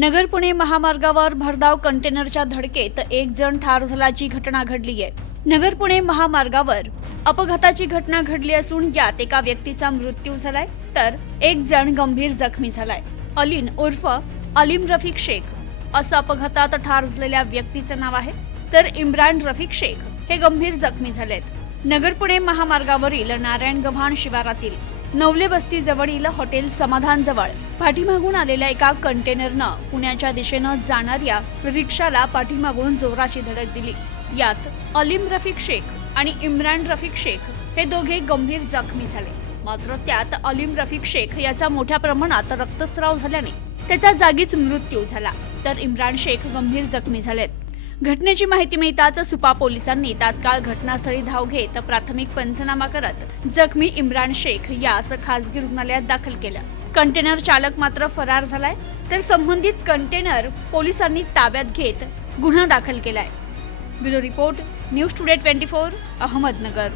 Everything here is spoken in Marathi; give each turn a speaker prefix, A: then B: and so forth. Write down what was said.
A: नगर पुणे महामार्गावर भरधाव कंटेनरच्या धडकेत एक जण ठार झाल्याची घटना घडली आहे. नगर पुणे महामार्गावर अपघाताची घटना घडली असून यात एका व्यक्तीचा मृत्यू झालाय तर एक जण गंभीर जखमी झालाय. अलीन उर्फ अलीम रफिक शेख असं अपघातात ठार झालेल्या व्यक्तीचं नाव आहे. तर इम्रान रफिक शेख हे गंभीर जखमी झालेत. नगर पुणे महामार्गावरील नारायण गव्हाण शिवारातील नवले बस्ती जवळील हॉटेल समाधान जवळ पाठीमागून आलेल्या एका कंटेनरनं पुण्याच्या दिशेनं जाणाऱ्या रिक्षाला पाठीमागून जोराची धडक दिली. यात अलीम रफिक शेख आणि इम्रान रफिक शेख हे दोघे गंभीर जखमी झाले. मात्र त्यात अलीम रफिक शेख याचा मोठ्या प्रमाणात रक्तस्राव झाल्याने त्याचा जागीच मृत्यू झाला. तर इम्रान शेख गंभीर जखमी झालेत. घटनेची माहिती मिळताच सुपा पोलिसांनी तात्काळ घटनास्थळी धाव घेत प्राथमिक पंचनामा करत जखमी इम्रान शेख यास खासगी रुग्णालयात दाखल केलं. कंटेनर चालक मात्र फरार झालाय तर संबंधित कंटेनर पोलिसांनी ताब्यात घेत गुन्हा दाखल केलाय. Bureau report news today twenty four Ahmednagar.